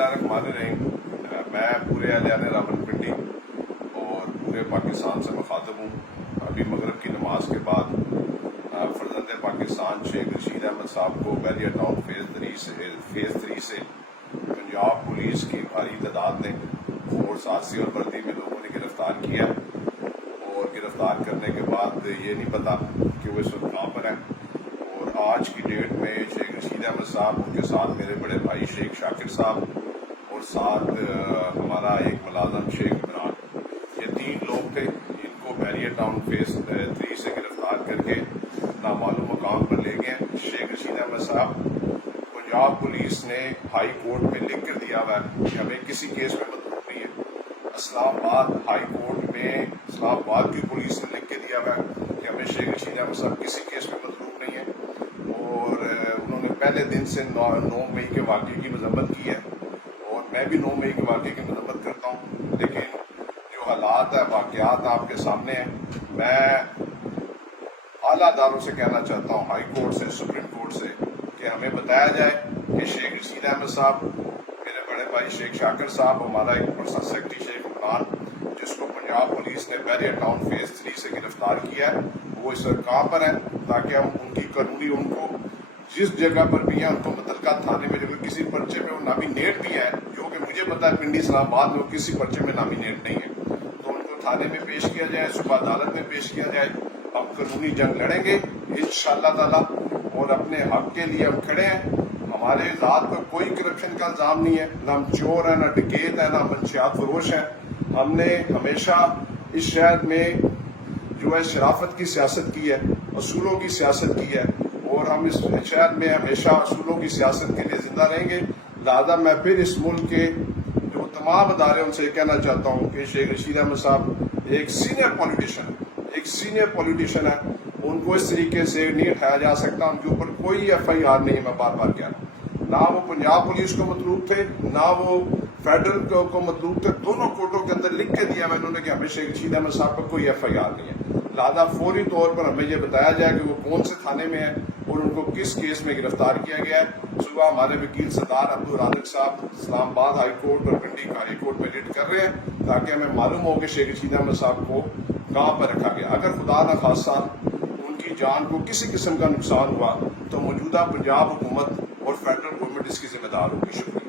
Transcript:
बिस्मिल्लाहिर्रहमानिर्रहीम। मैं पूरे अहले रावलपिंडी और पूरे पाकिस्तान से मुखातब हूँ। अभी मगरब की नमाज के बाद फर्जंद पाकिस्तान शेख रशीद अहमद साहब को बैरियर टाउन फेज़ 3 से पंजाब पुलिस की भारी तादाद ने फोर्स आरसी और वर्दी में लोगों ने गिरफ्तार किया और गिरफ्तार करने के बाद ये नहीं पता कि वो इस वक्त कहाँ पर हैं। और आज की डेट में शेख रशीद अहमद साहब, उनके साथ मेरे बड़े भाई शेख शाकिर साहब और साथ हमारा एक मुलाजम शेख इमरान, ये 3 लोग थे। इनको बैरियर टाउन फेज़ 3 से गिरफ्तार करके नामालूम मकाम पर ले गए। शेख रशीद अहमद साहब पंजाब पुलिस ने हाई कोर्ट में लिख कर दिया हुआ है कि हमें किसी केस में मतलूब नहीं है। इस्लामाबाद हाई कोर्ट में इस्लामाबाद की पुलिस ने लिख के दिया हुआ है कि हमें शेख रशीद अहमद साहब किसी केस में मतलूब नहीं है। और उन्होंने पहले दिन से 9 मई के वाक़े की मजम्मत की है और मैं भी 9 मई के वाक़े की मजम्मत करता हूँ। लेकिन जो हालात है, वाक़यात आपके सामने हैं। मैं आला अदालों से कहना चाहता हूँ, हाई कोर्ट से, सुप्रीम कोर्ट से, कि हमें बताया जाए कि शेख रशीद अहमद साहब, मेरे बड़े भाई शेख शाकिर साहब, हमारा एक पर्सनल सेक्रेटरी शेख इमरान, जिसको पंजाब पुलिस ने बैरियर टाउन फेज़ 3 से गिरफ्तार किया है, वो इस वक्त कहाँ पर है, ताकि हम उनकी कानूनी, उनको जिस जगह पर भी है, उनको मुतलका थाने में, जो किसी पर्चे में वो नामिनेट भी है, जो कि मुझे पता है पिंडी इस्लामाबाद में किसी पर्चे में नामिनेट नहीं है, तो उनको थाने में पेश किया जाए, सुबह अदालत में पेश किया जाए। हम कानूनी जंग लड़ेंगे इंशाअल्लाह ताला और अपने हक के लिए हम खड़े हैं। हमारे ज़ात पर कोई करप्शन का इल्ज़ाम नहीं है, ना हम चोर हैं, ना डकैत है, ना मंशियात फरोश हैं। हमने हमेशा इस शहर में जो है शराफत की सियासत की है, असूलों की सियासत की है और हम इस शहर में हमेशा असूलों की सियासत के लिए जिंदा रहेंगे। लिहाजा मैं फिर इस मुल्क के जो तमाम अदारे, उनसे कहना चाहता हूँ कि शेख रशीद अहमद साहब एक सीनियर पॉलिटिशियन है, उनको इस तरीके से नहीं उठाया जा सकता। उनके ऊपर कोई FIR नहीं है। मैं बार बार कह रहा हूँ, ना वो पंजाब पुलिस को मतलूब थे, ना वो फेडरल को मतलूब थे। दोनों कोर्टों के अंदर लिख के दिया मैं उन्होंने कि हमें शेख रशीद अहमद साहब पर कोई FIR नहीं है। लिहाजा फौरी तौर पर हमें ये बताया जाए कि वो कौन से थाने में है और उनको किस केस में गिरफ्तार किया गया है। सुबह हमारे वकील सरदार अब्दुल राज़िक साहब इस्लामाबाद हाई कोर्ट और पिंडी हाई कोर्ट में रिट कर रहे हैं, ताकि हमें मालूम हो कि शेख रशीद अहमद साहब को कहाँ पर रखा गया। अगर खुदा न खासा उनकी जान को किसी किस्म का नुकसान हुआ तो मौजूदा पंजाब हुकूमत और फेडरल गवर्नमेंट इसकी जिम्मेदार होगी। शुक्रिया।